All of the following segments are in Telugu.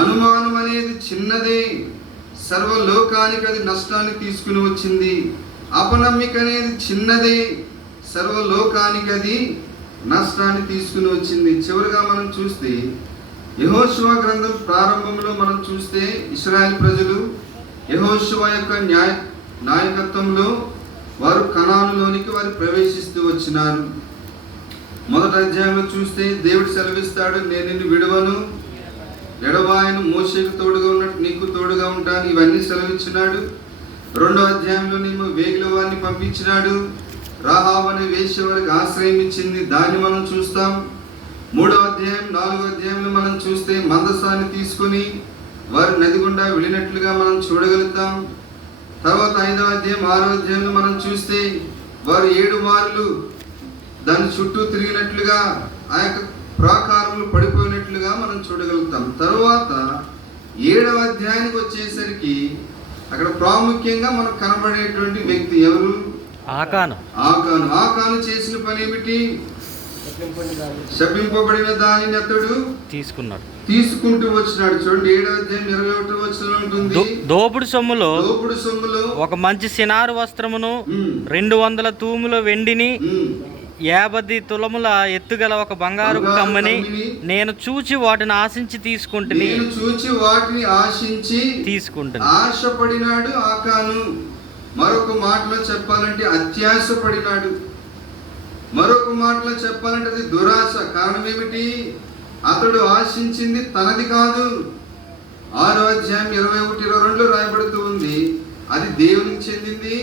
అనుమానం అనేది చిన్నదే, సర్వలోకానికి అది నష్టాన్ని తీసుకుని వచ్చింది. అపనమ్మిక అనేది చిన్నదే, సర్వలోకానికి అది నష్టాన్ని తీసుకుని వచ్చింది. చివరిగా మనం చూస్తే యెహోషువ గ్రంథం ప్రారంభంలో మనం చూస్తే ఇశ్రాయేల్ ప్రజలు యెహోషువ యొక్క నాయకత్వంలో వారు కనానులోనికి వారు ప్రవేశిస్తూ వచ్చినారు. మొదటి అధ్యాయంలో చూస్తే దేవుడు సెలవిస్తాడు, నేను నిన్ను విడవను, ఎడబాయను, మోషేకు తోడుగా ఉన్నట్టు నీకు తోడుగా ఉంటాను, ఇవన్నీ సెలవిచ్చినాడు. రెండో అధ్యాయంలో నేను వేగుల వారిని పంపించినాడు, రాహాబు అనే వేశ్య వారికి ఆశ్రయం ఇచ్చింది, దాన్ని మనం చూస్తాం. మూడో అధ్యాయం, నాలుగో అధ్యాయంలో మనం చూస్తే మందసాన్ని తీసుకొని వారు నది గుండా వెళ్ళినట్లుగా మనం చూడగలుగుతాం. తర్వాత ఐదో అధ్యాయం, ఆరో అధ్యాయంలో మనం చూస్తే వారు 7 మార్లు దాని చుట్టూ తిరిగినట్లుగా ఆ యొక్క ప్రాకారములు పడిపోయినట్లుగా మనం చూడగలుగుతాం. తర్వాత 7వ అధ్యాయానికి వచ్చేసరికి అక్కడ ప్రాముఖ్యంగా మనకు కనబడేటువంటి వ్యక్తి ఎవరు? ఆకాను చేసిన పని ఏమిటి? శపింపబడిన దానిని అతడు తీసుకుంటూ వచ్చినాడు. చూడండి 7వ అధ్యాయం 21వ వచనంలో ఉంటుంది, దోపుడు సొమ్ములో ఒక మంచి సినారు వస్త్రమును 200 తూముల వెండిని 50 తులముల ఎత్తుగల ఒక బంగారు కమ్మని నేను చూచి వాటిని ఆశించి తీసుకుంటుని ఆశపడినాడు ఆకాను. మరొక మాటలో చెప్పాలంటే అత్యాశపడినాడు. మరొక మాటలో చెప్పాలంటే అది దురాశ. కారణం ఏమిటి? అతడు ఆశించింది తనది కాదు. 6వ అధ్యాయం 21, 22లో రాయబడుతూ ఉంది, అది దేవునికి చెందింది,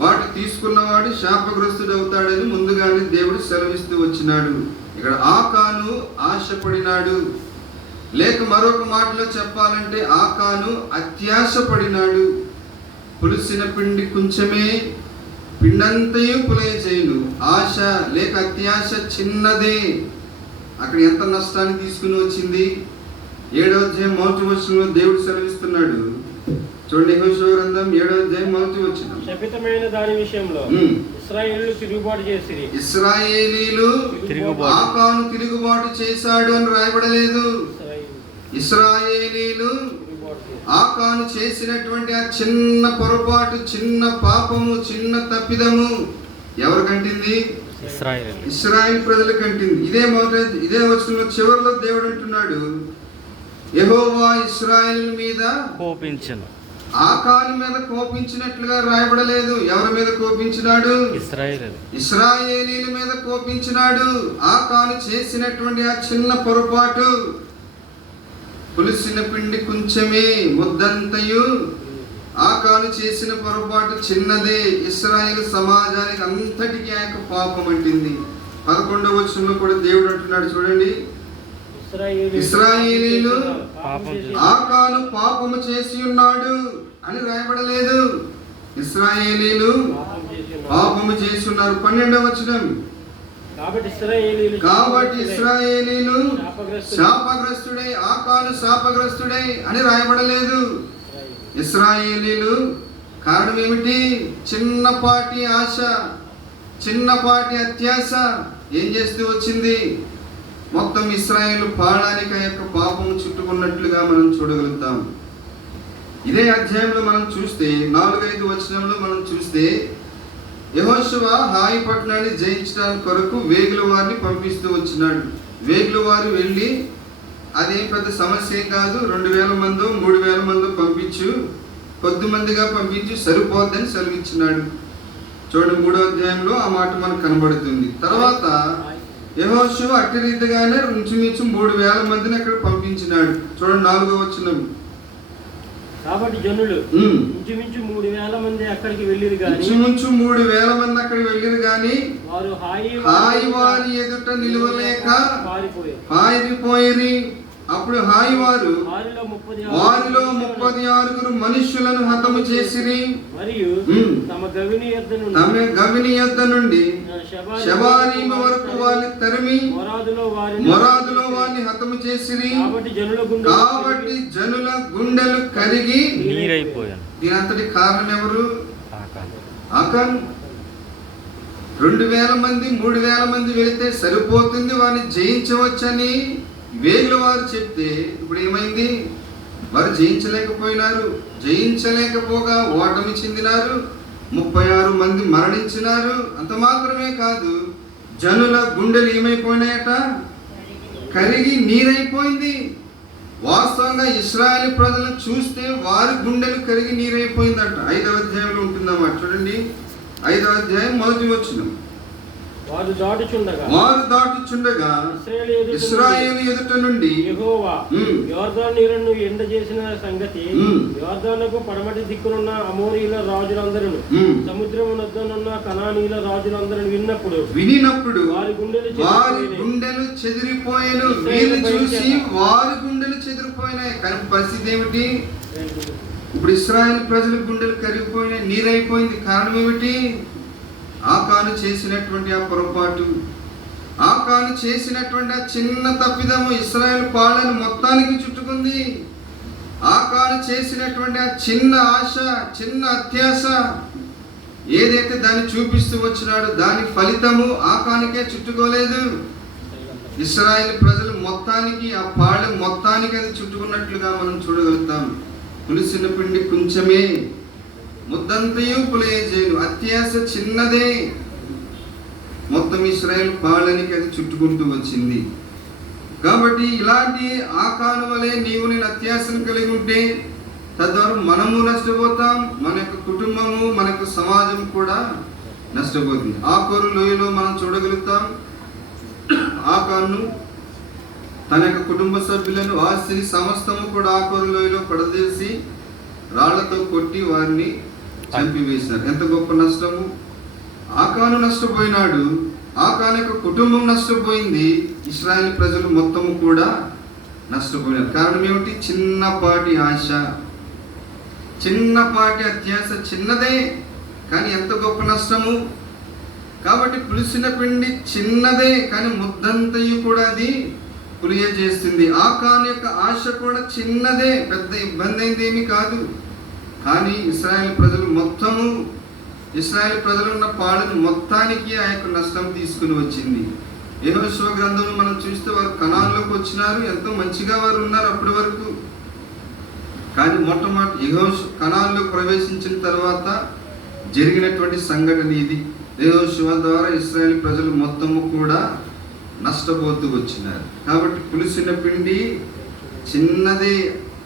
వాటి తీసుకున్నవాడు శాపగ్రస్తుడు అవుతాడని ముందుగానే దేవుడు సెలవిస్తూ వచ్చినాడు. ఇక్కడ ఆకాను ఆశపడినాడు. లేక మరొక మాటలో చెప్పాలంటే ఆకాను అత్యాశపడినాడు. పులిసిన పిండి కొంచెమే పిండంతయు పులయ చేయును. ఆశ లేక అత్యాశ చిన్నదే, అక్కడ ఎంత నష్టాన్ని తీసుకుని వచ్చింది. 7వ అధ్యాయం 1వ వచనంలో దేవుడు సెలవిస్తున్నాడు. చూడండి, యెహోషువ గ్రంథం 7వ అధ్యాయం 1వ వచనం, శపితమైన దాని విషయంలో ఇశ్రాయేలీయులు తిరుగుబాటు చేసిరి. ఇశ్రాయేలీయులు ఆకాను తిరుగుబాటు చేశాడు అని రాయబడలేదు. ఇశ్రాయేలీయులు ఆకాను చేసినటువంటి ఆ చిన్న పొరపాటు, చిన్న పాపము, చిన్న తప్పిదము ఎవరు కంటింది? ఇశ్రాయేల్ ప్రజలు కంటింది. ఇదే వచనంలో చివరిలో దేవుడు అంటున్నాడు, యెహోవా ఇశ్రాయేల్ మీద కోపించెను. ఆకాను మీద కోపించినట్లుగా రాయబడలేదు. ఎవరి మీద కోపించినాడు? ఇశ్రాయేలీయుల మీద కోపించినాడు. ఆకాను చేసినటువంటి ఆ చిన్న పొరపాటు, పులిసిన పిండి కొంచెమే ముద్దంతయు, ఆకాను చేసిన పొరపాటు చిన్నదే. ఇశ్రాయేలు సమాజానికి అంతటికి ఆ యొక్క పాపం అంటింది. 11వ వచనంలో కూడా దేవుడు అంటున్నాడు, చూడండి, ఇశ్రాయేలీయులు ఆకాను పాపము చేసి ఉన్నాడు అని రాయబడలేదు. ఇశ్రాయేలీయులు పాపము చేసి ఉన్నారు. 12వ వచనం, కాబట్టి ఇశ్రాయేలీయులు శాపగ్రస్తుడై, ఆకాను శాపగ్రస్తుడై అని రాయబడలేదు. ఇశ్రాయేలీయులు కారణం ఏమిటి? చిన్నపాటి ఆశ, చిన్నపాటి అత్యాశ ఏం చేస్తూ వచ్చింది? మొత్తం ఇశ్రాయేలు పాడానికి ఆ యొక్క పాపము చుట్టుకున్నట్లుగా మనం చూడగలుగుతాం. ఇదే అధ్యాయంలో మనం చూస్తే 4-5 వచనంలో మనం చూస్తే యెహోషువ హాయి పట్టణాన్ని జయించడానికి కొరకు వేగుల వారిని పంపిస్తూ వచ్చినాడు. వేగుల వారు వెళ్ళి, అదేం పెద్ద సమస్య కాదు, 2000 మందో 3000 మందో పంపించు, కొద్దిమందిగా పంపించు, సరిపోద్దని సెలవిచ్చినాడు. చూడండి 3వ అధ్యాయంలో ఆ మాట మనకు కనబడుతుంది. తర్వాత యెహోషువ అట్టి రీతిగానే ఇంచుమించు 3000 మందిని అక్కడ పంపించినాడు. చూడండి 4వ వచనం, కాబట్టి జనులు ఇంచుమించు 3000 మంది అక్కడికి వెళ్ళిరు గాని వారు హాయి వారి ఎదుట నిలవలేక పారిపోయిరి. అప్పుడు హాయి వారు వారిలో 36 మనుష్యులను హతము చేసిరి. మరియు తమ గవిని యొద్ద నుండి షబారీము వరకు వారిని తరిమి మొరాదులో వారిని హతము చేసిరి. కాబట్టి జనుల గుండెలు కరిగి నీరైపోయాను. దీని అంతటి కారణం ఎవరు? ఆకాను. 2000 మంది 3000 మంది వెళితే సరిపోతుంది, వారిని జయించవచ్చని వేగుల వారు చెప్తే ఇప్పుడు ఏమైంది? వారు జయించలేకపోయినారు. జయించలేకపోగా ఓటమి చెందినారు. 36 మంది మరణించినారు. అంత మాత్రమే కాదు, జనుల గుండెలు ఏమైపోయినాయట? కరిగి నీరైపోయింది. వాస్తవంగా ఇశ్రాయేలు ప్రజలను చూస్తే వారి గుండెలు కరిగి నీరైపోయిందట. 5వ అధ్యాయంలో ఉంటుందన్నమాట. చూడండి, 5వ అధ్యాయం 1వ వచనం. వారు దాటుచుండగా ఇశ్రాయేలు ఎదుట నుండి యెహోవా యోర్దాను నీరును ఎండ చేసిన సంగతి యోర్దానుకు పడమటి దిక్కునున్న అమోరీల రాజులందరూ సముద్రమునొద్దనున్న కనానీయుల రాజులందరూ వినినప్పుడు వారి గుండెలు చెదిరిపోయాను. వీళ్ళు చూసి వారి గుండెలు చెదిరిపోయినాయి. కానీ పరిస్థితి ఏమిటి? ఇప్పుడు ఇశ్రాయేలు ప్రజల గుండెలు కరిగిపోయినాయి, నీరైపోయింది. కారణం ఏమిటి? ఆకాను చేసినటువంటి ఆ పొరపాటు, ఆకాను చేసినటువంటి ఆ చిన్న తప్పిదము ఇశ్రాయేలు పాళ్ళను మొత్తానికి చుట్టుకుంది. ఆకాను చేసినటువంటి ఆ చిన్న ఆశ, చిన్న అత్యాశ ఏదైతే దాన్ని చూపిస్తూ వచ్చినాడో దాని ఫలితము ఆకానికే చుట్టుకోలేదు. ఇశ్రాయేలు ప్రజలు మొత్తానికి, ఆ పాళ్ళెం మొత్తానికి అది చుట్టుకున్నట్లుగా మనం చూడగలుగుతాం. పులిసిన పిండి కొంచెమే, ముద్దంతయు పులియజేయను. అత్యాశ చిన్నదే, మొత్తం ఇశ్రాయేలు పాళ్ళనికి అది చుట్టుకుంటూ వచ్చింది. కాబట్టి ఇలాంటి ఆకాను వలె నీవు నేను అత్యాశను కలిగి ఉంటే తద్వారా మనము నష్టపోతాం, మన యొక్క కుటుంబము, మన యొక్క సమాజం కూడా నష్టపోతుంది. ఆకోరు లోయలో మనం చూడగలుగుతాం. ఆకాను తన యొక్క కుటుంబ సభ్యులను, ఆస్తిని సమస్తము కూడా ఆకోరు లోయలో పడదేసి రాళ్లతో కొట్టి వారిని చంపివేసినారు. ఎంత గొప్ప నష్టము! ఆకాను నష్టపోయినాడు, ఆకాను యొక్క కుటుంబం నష్టపోయింది, ఇశ్రాయేలు ప్రజలు మొత్తము కూడా నష్టపోయినారు. కారణం ఏమిటి? చిన్నపాటి ఆశ, చిన్నపాటి అత్యాశ. చిన్నదే కానీ ఎంత గొప్ప నష్టము! కాబట్టి పులిసిన పిండి చిన్నదే కానీ ముద్దంతయు కూడా అది పులియజేస్తుంది. ఆకాను యొక్క ఆశ కూడా చిన్నదే, పెద్ద ఇబ్బంది అయింది ఏమీ కాదు. కానీ ఇశ్రాయేలు ప్రజలు మొత్తము, ఇశ్రాయేలు ప్రజలు ఉన్న పాడును మొత్తానికి ఆ యొక్క నష్టం తీసుకుని వచ్చింది. యెహోషువ గ్రంథంలో మనం చూస్తే వారు కనానులోకి వచ్చినారు, ఎంతో మంచిగా వారు ఉన్నారు అప్పటి వరకు. కానీ మొట్టమొదటి కనానులోకి ప్రవేశించిన తర్వాత జరిగినటువంటి సంఘటన ఇది. యెహోషువ ద్వారా ఇశ్రాయేలు ప్రజలు మొత్తము కూడా నష్టపోతూ వచ్చినారు. కాబట్టి పులిసిన పిండి చిన్నదే